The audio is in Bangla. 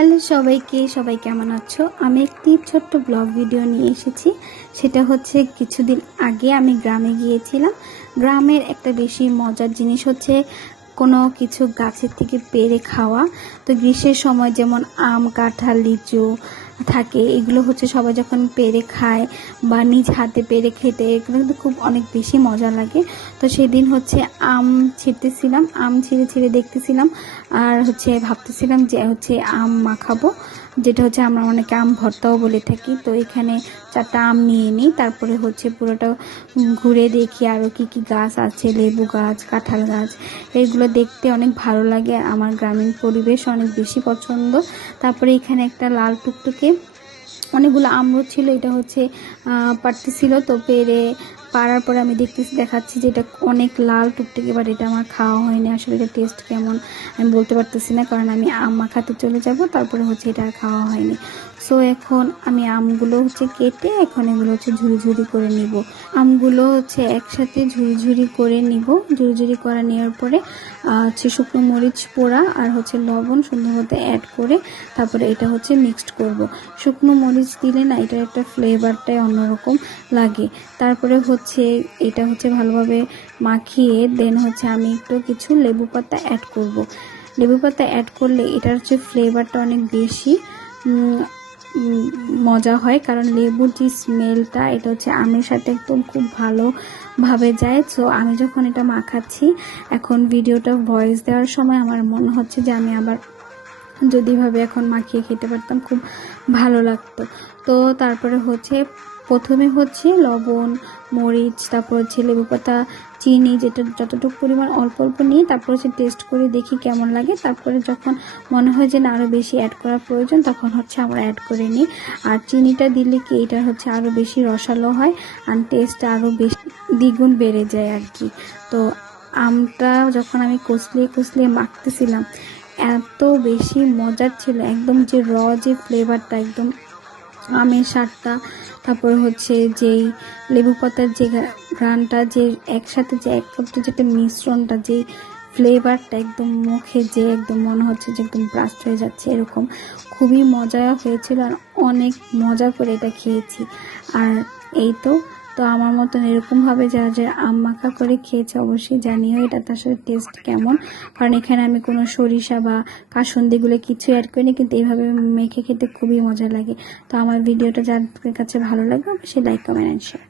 হ্যালো সবাইকে, সবাই কেমন আছো? আমি একটি ছোট্ট ব্লগ ভিডিও নিয়ে এসেছি। সেটা হচ্ছে কিছুদিন আগে আমি গ্রামে গিয়েছিলাম। গ্রামের একটা বেশি মজার জিনিস হচ্ছে কোনো কিছু গাছের থেকে পেড়ে খাওয়া। তো গ্রীষ্মের সময় যেমন আম, কাঁঠাল, লিচু থাকে, এগুলো হচ্ছে সবাই যখন পেড়ে খায় বা নিজ হাতে পেড়ে খেতে, এগুলো কিন্তু খুব অনেক বেশি মজা লাগে। তো সেদিন হচ্ছে আম ছিঁড়তেছিলাম, আম ছিঁড়ে ছিঁড়ে দেখতেছিলাম আর হচ্ছে ভাবতেছিলাম যে হচ্ছে আম মাখাবো, যেটা হচ্ছে আমরা অনেকে আম ভর্তাও বলে থাকি। তো এখানে 4টা আম নিয়ে নিই, তারপরে হচ্ছে পুরোটা ঘুরে দেখি আরও কি কি গাছ আছে, লেবু গাছ, কাঁঠাল গাছ। এইগুলো দেখতে অনেক ভালো লাগে, আমার গ্রামীণ পরিবেশ অনেক বেশি পছন্দ। তারপরে এখানে একটা লাল টুকটুকে অনেকগুলো আমরুদ ছিল, এটা হচ্ছে পাড়তেছিল। তো পাড়ার পরে আমি দেখাচ্ছি যে এটা অনেক লাল টুকটুকে, বাট এটা আমার খাওয়া হয়নি। আসলে এটা টেস্ট কেমন আমি বলতে পারতেছি না, কারণ আমি আম মাখাতে চলে যাব, তারপরে হচ্ছে এটা আর খাওয়া হয়নি। সো এখন আমি আমগুলো হচ্ছে কেটে এখন এগুলো হচ্ছে ঝুরি ঝুরি করে নিব। আমগুলো হচ্ছে একসাথে ঝুরি ঝুরি করে নিব। ঝুরি ঝুরি করে নেওয়ার পরে হচ্ছে শুকনো মরিচ পোড়া আর হচ্ছে লবণ সুন্দর মতো অ্যাড করে তারপরে এটা হচ্ছে মিক্সড করব। শুকনো মরিচ দিলে না এটার একটা ফ্লেভারটাই অন্যরকম লাগে। তারপরে হচ্ছে এটা হচ্ছে ভালোভাবে মাখিয়ে দেন হচ্ছে আমি একটু কিছু লেবু পাতা অ্যাড করব। লেবু পাতা অ্যাড করলে এটার হচ্ছে ফ্লেভারটা অনেক বেশি মজা হয়, কারণ লেবুর যে স্মেলটা এটা হচ্ছে আমের সাথে একদম খুব ভালোভাবে যায়। সো আমি যখন এটা মাখাচ্ছি, এখন ভিডিওটা ভয়েস দেওয়ার সময় আমার মনে হচ্ছে যে আমি আবার যদি ভাবে এখন মাখিয়ে খেতে পারতাম খুব ভালো লাগতো। তো তারপরে হচ্ছে প্রথমে হচ্ছে লবণ, মরিচ, তারপর হচ্ছে লেবু পাতা, চিনি, যেটা যতটুকু পরিমাণ অল্প অল্প নিয়ে তারপর হচ্ছে টেস্ট করে দেখি কেমন লাগে। তারপরে যখন মনে হয় যে না আরও বেশি অ্যাড করার প্রয়োজন, তখন হচ্ছে আমরা অ্যাড করে নিই। আর চিনিটা দিলে কি এটা হচ্ছে আরও বেশি রসালো হয় আর টেস্ট আরও বেশি দ্বিগুণ বেড়ে যায় আর কি। তো আমটা যখন আমি কষলিয়ে মাখতেছিলাম, এত বেশি মজার ছিল, একদম যে যে ফ্লেভারটা, একদম আমের স্বাদটা, তারপরে হচ্ছে যেই লেবু পাতার যে ঘ্রাণটা, যে একসাথে যে একত্রে যেটা মিশ্রণটা, যেই ফ্লেভারটা একদম মুখে যে একদম মনে হচ্ছে যে একদম ব্রাস্ট হয়ে যাচ্ছে, এরকম খুবই মজা হয়েছিল আর অনেক মজা করে এটা খেয়েছি। আর এই তো আমার মতন এরকমভাবে যারা যারা আম মাখা করে খেয়েছে অবশ্যই জানিও এটা তার সাথে টেস্ট কেমন, কারণ এখানে আমি কোনো সরিষা বা কাসুন্দিগুলো কিছু অ্যাড করিনি, কিন্তু এইভাবে মেখে খেতে খুবই মজা লাগে। তো আমার ভিডিওটা যাদের কাছে ভালো লাগবে অবশ্যই লাইক, কমেন্ট, শেয়ার।